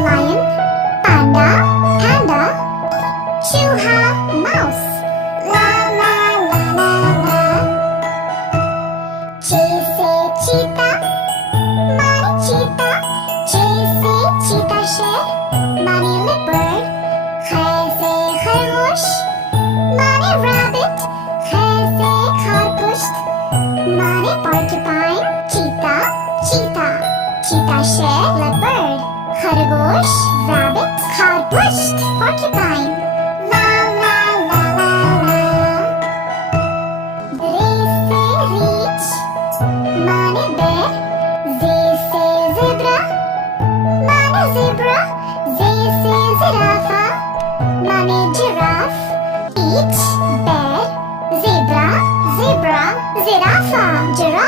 lion, panda, panda. Chooha, mouse. La la la la la. Ch se cheetah, mani cheetah. Ch se cheetah shed, mani leopard. Kh se khargosh, mani rabbit. Kh se khargosht, mani porcupine. Cheetah, cheetah. Cheetah shed, leopard. Khargosh, rabbit. Khargosht, porcupine. La la la la la. Re se reach, mani bear. Z se zebra, mani zebra. Z se zirafa, mani giraffe. Each, bear. Zebra, zebra. Zirafa, giraffe.